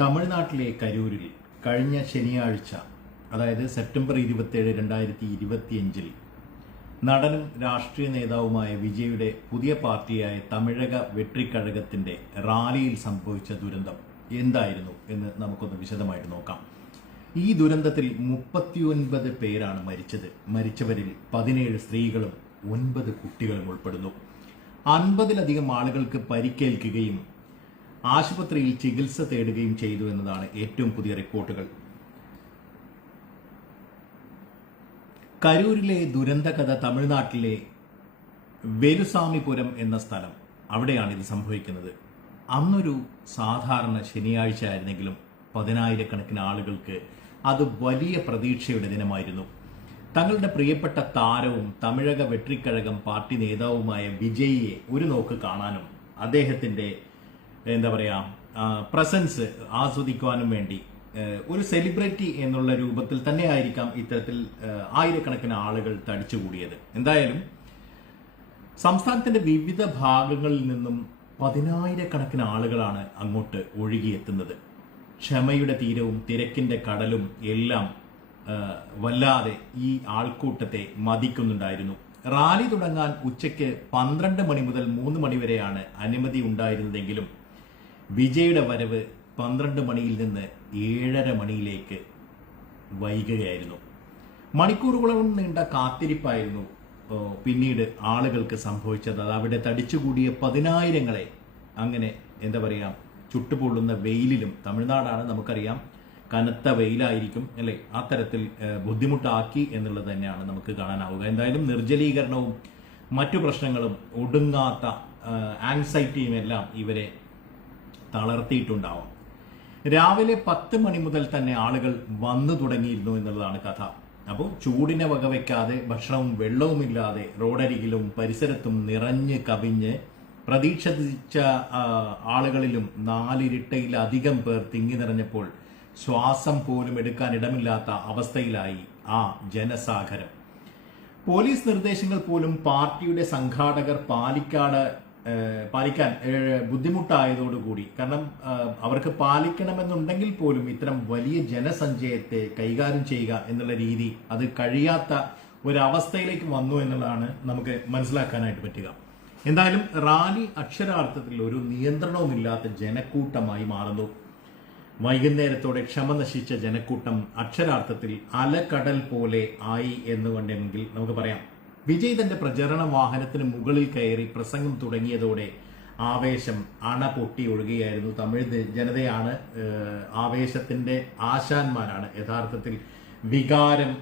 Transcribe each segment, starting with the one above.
തമിഴ്നാട്ടിലെ കരൂരിൽ കഴിഞ്ഞ ശനിയാഴ്ച അതായത് സെപ്റ്റംബർ ഇരുപത്തിയേഴ് രണ്ടായിരത്തി ഇരുപത്തിയഞ്ചിൽ നടനും രാഷ്ട്രീയ നേതാവുമായ വിജയുടെ പുതിയ പാർട്ടിയായ തമിഴക വെട്ടിക്കഴകത്തിന്റെ റാലിയിൽ സംഭവിച്ച ദുരന്തം എന്തായിരുന്നു എന്ന് നമുക്കൊന്ന് വിശദമായിട്ട് നോക്കാം. ഈ ദുരന്തത്തിൽ മുപ്പത്തിയൊൻപത് പേരാണ് മരിച്ചത്. മരിച്ചവരിൽ പതിനേഴ് സ്ത്രീകളും ഒൻപത് കുട്ടികളും ഉൾപ്പെടുന്നു. അൻപതിലധികം ആളുകൾക്ക് പരിക്കേൽക്കുകയും ആശുപത്രിയിൽ ചികിത്സ തേടുകയും ചെയ്തു എന്നതാണ് ഏറ്റവും പുതിയ റിപ്പോർട്ടുകൾ. കരൂരിലെ ദുരന്തകഥ തമിഴ്നാട്ടിലെ വെലുസാമിപുരം എന്ന സ്ഥലം. അവിടെയാണ് ഇത് സംഭവിക്കുന്നത്. അന്നൊരു സാധാരണ ശനിയാഴ്ച ആയിരുന്നെങ്കിലും പതിനായിരക്കണക്കിന് ആളുകൾക്ക് അത് വലിയ പ്രതീക്ഷയുടെ ദിനമായിരുന്നു. തങ്ങളുടെ പ്രിയപ്പെട്ട താരവും തമിഴക വെട്രിക്കഴകം പാർട്ടി നേതാവുമായ വിജയിയെ ഒരു നോക്ക് കാണാനും അദ്ദേഹത്തിന്റെ എന്താ പറയാ പ്രസൻസ് ആസ്വദിക്കുവാനും വേണ്ടി ഒരു സെലിബ്രിറ്റി എന്നുള്ള രൂപത്തിൽ തന്നെ ആയിരിക്കാം ഇത്തരത്തിൽ ആയിരക്കണക്കിന് ആളുകൾ തടിച്ചുകൂടിയത്. എന്തായാലും സംസ്ഥാനത്തിന്റെ വിവിധ ഭാഗങ്ങളിൽ നിന്നും പതിനായിരക്കണക്കിന് ആളുകളാണ് അങ്ങോട്ട് ഒഴുകിയെത്തുന്നത്. ക്ഷമയുടെ തീരവും തിരക്കിന്റെ കടലും എല്ലാം വല്ലാതെ ഈ ആൾക്കൂട്ടത്തെ മതിക്കുന്നുണ്ടായിരുന്നു. റാലി തുടങ്ങാൻ ഉച്ചയ്ക്ക് പന്ത്രണ്ട് മണി മുതൽ മൂന്ന് മണി വരെയാണ് അനുമതി ഉണ്ടായിരുന്നതെങ്കിലും വിജയുടെ വരവ് പന്ത്രണ്ട് മണിയിൽ നിന്ന് ഏഴര മണിയിലേക്ക് വൈകുകയായിരുന്നു. മണിക്കൂറുകളോളം നീണ്ട കാത്തിരിപ്പായിരുന്നു പിന്നീട് ആളുകൾക്ക് സംഭവിച്ചത്. അത് അവിടെ തടിച്ചുകൂടിയ പതിനായിരങ്ങളെ അങ്ങനെ എന്താ പറയുക ചുട്ടുപൊള്ളുന്ന വെയിലിലും തമിഴ്നാടാണ് നമുക്കറിയാം കനത്ത വെയിലായിരിക്കും അല്ലെ? ആ തരത്തിൽ ബുദ്ധിമുട്ടാക്കി എന്നുള്ളത് തന്നെയാണ് നമുക്ക് കാണാനാവുക. എന്തായാലും നിർജലീകരണവും മറ്റു പ്രശ്നങ്ങളും ഒടുങ്ങാത്ത ആങ്സൈറ്റിയും എല്ലാം ഇവരെ തളർത്തിയിട്ടുണ്ടാവാം. രാവിലെ പത്ത് മണി മുതൽ തന്നെ ആളുകൾ വന്നു തുടങ്ങിയിരുന്നു എന്നുള്ളതാണ് കഥ. അപ്പോൾ ചൂടിനെ വകവെക്കാതെ ഭക്ഷണവും വെള്ളവുമില്ലാതെ റോഡരികിലും പരിസരത്തും നിറഞ്ഞ് കവിഞ്ഞ് പ്രതീക്ഷിച്ച ആളുകളിലും നാലിരട്ടയിലധികം പേർ തിങ്ങി നിറഞ്ഞപ്പോൾ ശ്വാസം പോലും എടുക്കാൻ ഇടമില്ലാത്ത അവസ്ഥയിലായി ആ ജനസാഗരം. പോലീസ് നിർദ്ദേശങ്ങൾ പോലും പാർട്ടിയുടെ സംഘാടകർ പാലിക്കാട് പാലിക്കാൻ ബുദ്ധിമുട്ടായതോടുകൂടി. കാരണം അവർക്ക് പാലിക്കണമെന്നുണ്ടെങ്കിൽ പോലും ഇത്തരം വലിയ ജനസഞ്ചയത്തെ കൈകാര്യം ചെയ്യുക എന്നുള്ള രീതി അത് കഴിയാത്ത ഒരവസ്ഥയിലേക്ക് വന്നു എന്നുള്ളതാണ് നമുക്ക് മനസ്സിലാക്കാനായിട്ട് പറ്റുക. എന്തായാലും റാലി അക്ഷരാർത്ഥത്തിൽ ഒരു നിയന്ത്രണവുമില്ലാത്ത ജനക്കൂട്ടമായി മാറുന്നു. വൈകുന്നേരത്തോടെ ക്ഷമ നശിച്ച ജനക്കൂട്ടം അക്ഷരാർത്ഥത്തിൽ അലകടൽ പോലെ ആയി എന്ന് വേണ്ടെങ്കിൽ നമുക്ക് പറയാം. വിജയ് തന്റെ പ്രചരണ വാഹനത്തിന് മുകളിൽ കയറി പ്രസംഗം തുടങ്ങിയതോടെ ആവേശം അണ പൊട്ടി ഒഴുകുകയായിരുന്നു തമിഴ് ജനതയാണ് ആവേശത്തിന്റെ ആശാന്മാരാണ്. യഥാർത്ഥത്തിൽ വികാരം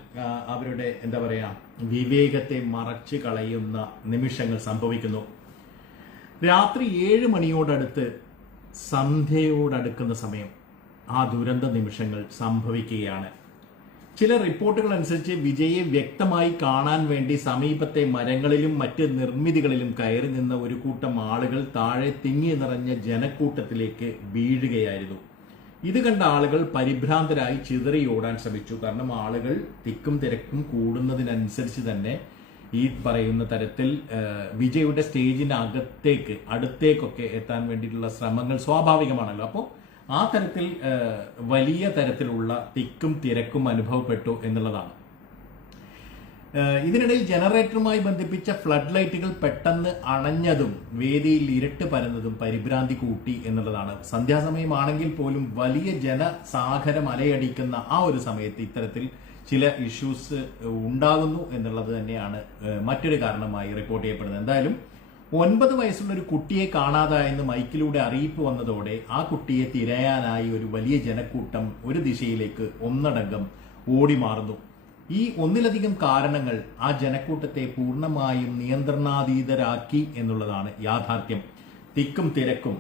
അവരുടെ എന്താ പറയാ വിവേകത്തെ മറച്ചു കളയുന്ന നിമിഷങ്ങൾ സംഭവിക്കുന്നു. രാത്രി ഏഴ് മണിയോടടുത്ത് സന്ധ്യയോടടുക്കുന്ന സമയം ആ ദുരന്ത നിമിഷങ്ങൾ സംഭവിക്കുകയാണ്. ചില റിപ്പോർട്ടുകൾ അനുസരിച്ച് വിജയെ വ്യക്തമായി കാണാൻ വേണ്ടി സമീപത്തെ മരങ്ങളിലും മറ്റ് നിർമ്മിതികളിലും കയറി നിന്ന ഒരു കൂട്ടം ആളുകൾ താഴെ തിങ്ങി നിറഞ്ഞ ജനക്കൂട്ടത്തിലേക്ക് വീഴുകയായിരുന്നു. ഇത് കണ്ട ആളുകൾ പരിഭ്രാന്തരായി ചിതറി ഓടാൻ ശ്രമിച്ചു. കാരണം ആളുകൾ തിക്കും തിരക്കും കൂടുന്നതിനനുസരിച്ച് തന്നെ ഈ പറയുന്ന തരത്തിൽ വിജയുടെ സ്റ്റേജിന് അകത്തേക്ക് അടുത്തേക്കൊക്കെ എത്താൻ വേണ്ടിയിട്ടുള്ള ശ്രമങ്ങൾ സ്വാഭാവികമാണല്ലോ. അപ്പോൾ ആ തരത്തിൽ വലിയ തരത്തിലുള്ള തിക്കും തിരക്കും അനുഭവപ്പെട്ടു എന്നുള്ളതാണ്. ഇതിനിടയിൽ ജനറേറ്ററുമായി ബന്ധിപ്പിച്ച ഫ്ലഡ് ലൈറ്റുകൾ പെട്ടെന്ന് അണഞ്ഞതും വേദിയിൽ ഇരട്ട് പരന്നതും പരിഭ്രാന്തി കൂട്ടി എന്നുള്ളതാണ്. സന്ധ്യാസമയമാണെങ്കിൽ പോലും വലിയ ജനസാഗരം അലയടിക്കുന്ന ആ ഒരു സമയത്ത് ഇത്തരത്തിൽ ചില ഇഷ്യൂസ് ഉണ്ടാകുന്നു എന്നുള്ളത് തന്നെയാണ് മറ്റൊരു കാരണമായി റിപ്പോർട്ട് ചെയ്യപ്പെടുന്നത്. എന്തായാലും ഒൻപത് വയസ്സുള്ള ഒരു കുട്ടിയെ കാണാതായെന്ന് മൈക്കിലൂടെ അറിയിപ്പ് വന്നതോടെ ആ കുട്ടിയെ തിരയാനായി ഒരു വലിയ ജനക്കൂട്ടം ഒരു ദിശയിലേക്ക് ഒന്നടങ്കം ഓടി മാറുന്നു. ഈ ഒന്നിലധികം കാരണങ്ങൾ ആ ജനക്കൂട്ടത്തെ പൂർണമായും നിയന്ത്രണാതീതരാക്കി എന്നുള്ളതാണ് യാഥാർത്ഥ്യം. തിക്കും തിരക്കും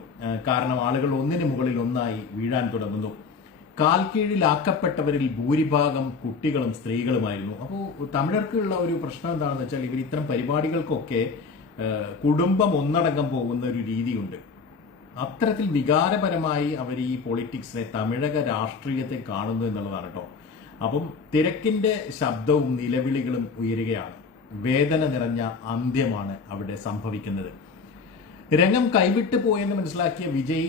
കാരണം ആളുകൾ ഒന്നിനു മുകളിൽ ഒന്നായി വീഴാൻ തുടങ്ങുന്നു. കാൽക്കീഴിലാക്കപ്പെട്ടവരിൽ ഭൂരിഭാഗം കുട്ടികളും സ്ത്രീകളുമായിരുന്നു. അപ്പോൾ തമിഴർക്കുള്ള ഒരു പ്രശ്നം എന്താണെന്ന് വെച്ചാൽ ഇവർ ഇത്തരം പരിപാടികൾക്കൊക്കെ കുടുംബം ഒന്നടങ്കം പോകുന്ന ഒരു രീതിയുണ്ട്. അത്തരത്തിൽ വികാരപരമായി അവർ ഈ പൊളിറ്റിക്സിനെ തമിഴക രാഷ്ട്രീയത്തെ കാണുന്നു എന്നുള്ളതാണ് കേട്ടോ അപ്പം തിരക്കിന്റെ ശബ്ദവും നിലവിളികളും ഉയരുകയാണ്. വേദന നിറഞ്ഞ അന്ത്യമാണ് അവിടെ സംഭവിക്കുന്നത്. രംഗം കൈവിട്ടു പോയെന്ന് മനസ്സിലാക്കിയ വിജയ്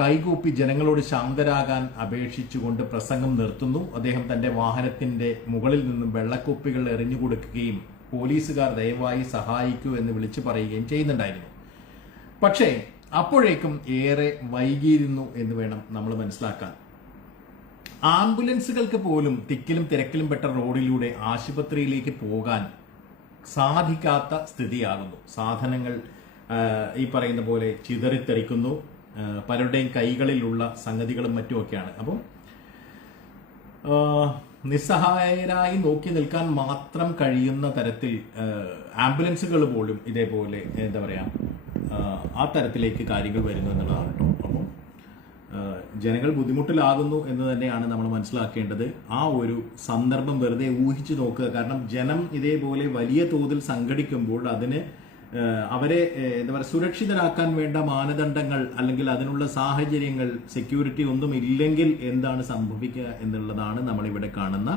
കൈകൂപ്പി ജനങ്ങളോട് ശാന്തരാകാൻ അപേക്ഷിച്ചുകൊണ്ട് പ്രസംഗം നിർത്തുന്നു. അദ്ദേഹം തന്റെ വാഹനത്തിന്റെ മുകളിൽ നിന്നും വെള്ളക്കുപ്പികൾ എറിഞ്ഞു കൊടുക്കുകയും പോലീസുകാർ ദയവായി സഹായിക്കൂ എന്ന് വിളിച്ചു പറയുകയും ചെയ്യുന്നുണ്ടായിരുന്നു. പക്ഷേ അപ്പോഴേക്കും ഏറെ വൈകിയിരുന്നു എന്ന് വേണം നമ്മൾ മനസ്സിലാക്കാൻ. ആംബുലൻസുകൾക്ക് പോലും തിക്കിലും തിരക്കിലും പെട്ട റോഡിലൂടെ ആശുപത്രിയിലേക്ക് പോകാൻ സാധിക്കാത്ത സ്ഥിതിയാകുന്നു. സാധനങ്ങൾ ഈ പറയുന്ന പോലെ ചിതറിത്തെറിക്കുന്നു. പലരുടെയും കൈകളിലുള്ള സംഗതികളും മറ്റുമൊക്കെയാണ്. അപ്പം നിസ്സഹായരായി നോക്കി നിൽക്കാൻ മാത്രം കഴിയുന്ന തരത്തിൽ ആംബുലൻസുകൾ പോലും ഇതേപോലെ എന്താ പറയുക ആ, തരത്തിലേക്ക് കാര്യങ്ങൾ വരുന്നു എന്നുള്ളതാണ് കേട്ടോ. അപ്പം ജനങ്ങൾ ബുദ്ധിമുട്ടിലാകുന്നു എന്ന് തന്നെയാണ് നമ്മൾ മനസ്സിലാക്കേണ്ടത്. ആ ഒരു സന്ദർഭം വെറുതെ ഊഹിച്ചു നോക്കുക. കാരണം ജനം ഇതേപോലെ വലിയ തോതിൽ സംഘടിക്കുമ്പോൾ അതിന് അവരെ എന്താ പറയുക സുരക്ഷിതരാക്കാൻ വേണ്ട മാനദണ്ഡങ്ങൾ അല്ലെങ്കിൽ അതിനുള്ള സാഹചര്യങ്ങൾ സെക്യൂരിറ്റി ഒന്നും ഇല്ലെങ്കിൽ എന്താണ് സംഭവിക്കുക എന്നുള്ളതാണ് നമ്മളിവിടെ കാണുന്ന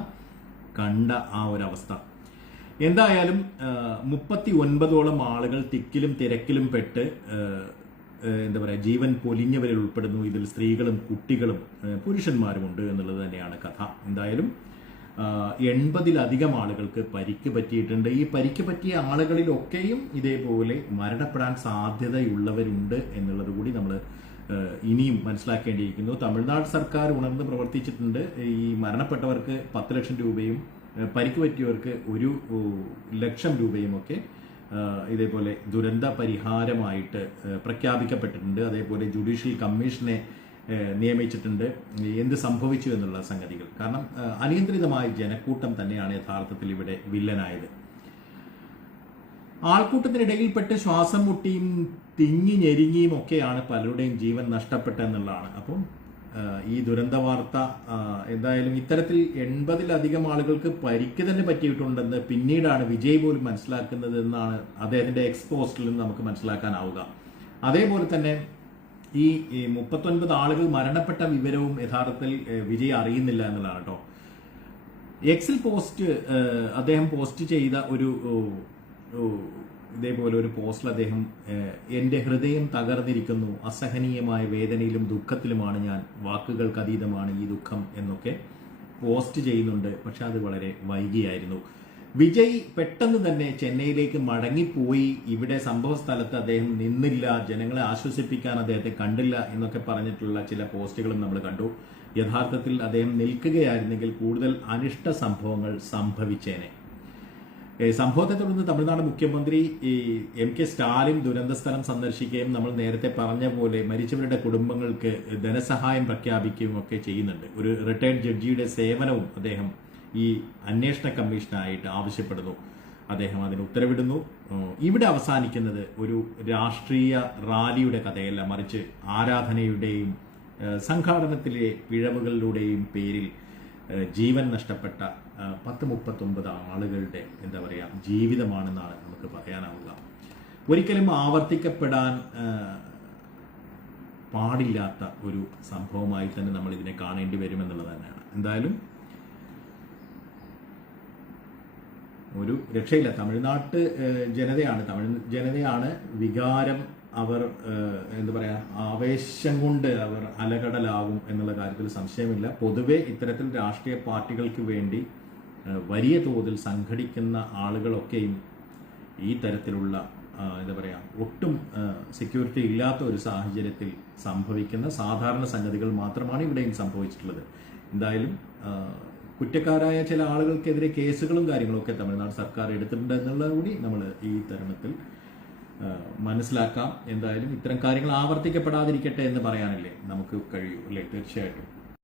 കണ്ട ആ ഒരു അവസ്ഥ എന്തായാലും മുപ്പത്തി ഒൻപതോളം ആളുകൾ തിക്കിലും തിരക്കിലും പെട്ട് എന്താ പറയുക ജീവൻ പൊലിഞ്ഞവരിൽ ഉൾപ്പെടുന്നു. ഇതിൽ സ്ത്രീകളും കുട്ടികളും പുരുഷന്മാരും ഉണ്ട് എന്നുള്ളത് തന്നെയാണ് കഥ. എന്തായാലും എൺപതിലധികം ആളുകൾക്ക് പരിക്ക് പറ്റിയിട്ടുണ്ട്. ഈ പരിക്ക് പറ്റിയ ആളുകളിലൊക്കെയും ഇതേപോലെ മരണപ്പെടാൻ സാധ്യതയുള്ളവരുണ്ട് എന്നുള്ളത് കൂടി നമ്മൾ ഇനിയും മനസ്സിലാക്കേണ്ടിയിരിക്കുന്നു. തമിഴ്നാട് സർക്കാർ ഉണർന്ന് പ്രവർത്തിച്ചിട്ടുണ്ട്. ഈ മരണപ്പെട്ടവർക്ക് പത്ത് ലക്ഷം രൂപയും പരിക്ക് പറ്റിയവർക്ക് ഒരു ലക്ഷം രൂപയും ഒക്കെ ഇതേപോലെ ദുരന്ത പരിഹാരമായിട്ട് പ്രഖ്യാപിക്കപ്പെട്ടിട്ടുണ്ട്. അതേപോലെ ജുഡീഷ്യൽ കമ്മീഷനെ നിയമിച്ചിട്ടുണ്ട്. എന്ത് സംഭവിച്ചു എന്നുള്ള സംഗതികൾ. കാരണം അനിയന്ത്രിതമായ ജനക്കൂട്ടം തന്നെയാണ് യഥാർത്ഥത്തിൽ ഇവിടെ വില്ലനായത്. ആൾക്കൂട്ടത്തിനിടയിൽപ്പെട്ട് ശ്വാസം മുട്ടിയും തിങ്ങി ഞെരിങ്ങിയും ഒക്കെയാണ് പലരുടെയും ജീവൻ നഷ്ടപ്പെട്ടെന്നുള്ളതാണ്. അപ്പം ഈ ദുരന്ത വാർത്ത എന്തായാലും ഇത്തരത്തിൽ എൺപതിലധികം ആളുകൾക്ക് പരിക്ക് തന്നെ പറ്റിയിട്ടുണ്ടെന്ന് പിന്നീടാണ് വിജയ് പോലും മനസ്സിലാക്കുന്നത് എന്നാണ് അദ്ദേഹത്തിന്റെ എക്സ്പോസ്റ്റിൽ നിന്ന് നമുക്ക് മനസ്സിലാക്കാനാവുക. അതേപോലെ തന്നെ ഈ മുപ്പത്തൊൻപത് ആളുകൾ മരണപ്പെട്ട വിവരവും യഥാർത്ഥത്തിൽ വിജയ് അറിയുന്നില്ല എന്നുള്ളതാണ് കേട്ടോ. എക്സിൽ പോസ്റ്റ് അദ്ദേഹം പോസ്റ്റ് ചെയ്ത ഒരു ഇതേപോലെ ഒരു പോസ്റ്റിൽ അദ്ദേഹം എന്റെ ഹൃദയം തകർന്നിരിക്കുന്നു. അസഹനീയമായ വേദനയിലും ദുഃഖത്തിലുമാണ് ഞാൻ. വാക്കുകൾക്ക് അതീതമാണ് ഈ ദുഃഖം എന്നൊക്കെ പോസ്റ്റ് ചെയ്യുന്നുണ്ട്. പക്ഷെ അത് വളരെ വൈകിയായിരുന്നു. വിജയ് പെട്ടെന്ന് തന്നെ ചെന്നൈയിലേക്ക് മടങ്ങിപ്പോയി. ഇവിടെ സംഭവ സ്ഥലത്ത് അദ്ദേഹം നിന്നില്ല. ജനങ്ങളെ ആശ്വസിപ്പിക്കാൻ അദ്ദേഹത്തെ കണ്ടില്ല എന്നൊക്കെ പറഞ്ഞിട്ടുള്ള ചില പോസ്റ്റുകളും നമ്മൾ കണ്ടു. യഥാർത്ഥത്തിൽ അദ്ദേഹം നിൽക്കുകയായിരുന്നെങ്കിൽ കൂടുതൽ അനിഷ്ട സംഭവങ്ങൾ സംഭവിച്ചേനെ. സംഭവത്തെ തുടർന്ന് തമിഴ്നാട് മുഖ്യമന്ത്രി ഈ എം കെ സ്റ്റാലിൻ ദുരന്ത സ്ഥലം സന്ദർശിക്കുകയും നമ്മൾ നേരത്തെ പറഞ്ഞ പോലെ മരിച്ചവരുടെ കുടുംബങ്ങൾക്ക് ധനസഹായം പ്രഖ്യാപിക്കുകയും ഒക്കെ ചെയ്യുന്നുണ്ട്. ഒരു റിട്ടയർഡ് ജഡ്ജിയുടെ സേവനവും അദ്ദേഹം ഈ അന്വേഷണ കമ്മീഷനായിട്ട് ആവശ്യപ്പെടുന്നു. അദ്ദേഹം അതിന് ഉത്തരവിടുന്നു. ഇവിടെ അവസാനിക്കുന്നത് ഒരു രാഷ്ട്രീയ റാലിയുടെ കഥയല്ല മറിച്ച് ആരാധനയുടെയും സംഘാടനത്തിലെ പിഴവുകളിലൂടെയും പേരിൽ ജീവൻ നഷ്ടപ്പെട്ട പത്ത് മുപ്പത്തൊമ്പത് ആളുകളുടെ എന്താ പറയുക ജീവിതമാണെന്നാണ് നമുക്ക് പറയാനാവുക. ഒരിക്കലും ആവർത്തിക്കപ്പെടാൻ പാടില്ലാത്ത ഒരു സംഭവമായി തന്നെ നമ്മൾ ഇതിനെ കാണേണ്ടി വരുമെന്നുള്ളത് തന്നെയാണ്. എന്തായാലും ഒരു രക്ഷയില്ല. തമിഴ്നാട്ട് ജനതയാണ്. തമിഴ് ജനതയാണ് വികാരം അവർ എന്താ പറയാ ആവേശം കൊണ്ട് അവർ അലകടലാകും എന്നുള്ള കാര്യത്തിൽ സംശയമില്ല. പൊതുവെ ഇത്തരത്തിൽ രാഷ്ട്രീയ പാർട്ടികൾക്ക് വേണ്ടി വലിയ തോതിൽ സംഘടിക്കുന്ന ആളുകളൊക്കെയും ഈ തരത്തിലുള്ള എന്താ പറയാ ഒട്ടും സെക്യൂരിറ്റി ഇല്ലാത്ത ഒരു സാഹചര്യത്തിൽ സംഭവിക്കുന്ന സാധാരണ സംഗതികൾ മാത്രമാണ് ഇവിടെയും സംഭവിച്ചിട്ടുള്ളത്. എന്തായാലും കുറ്റക്കാരായ ചില ആളുകൾക്കെതിരെ കേസുകളും കാര്യങ്ങളും ഒക്കെ തമിഴ്നാട് സർക്കാർ എടുത്തിട്ടുണ്ട് എന്നുള്ളത് കൂടി നമ്മൾ ഈ തരുണത്തിൽ മനസ്സിലാക്കാം. എന്തായാലും ഇത്തരം കാര്യങ്ങൾ ആവർത്തിക്കപ്പെടാതിരിക്കട്ടെ എന്ന് പറയാനല്ലേ നമുക്ക് കഴിയൂ അല്ലേ? തീർച്ചയായിട്ടും.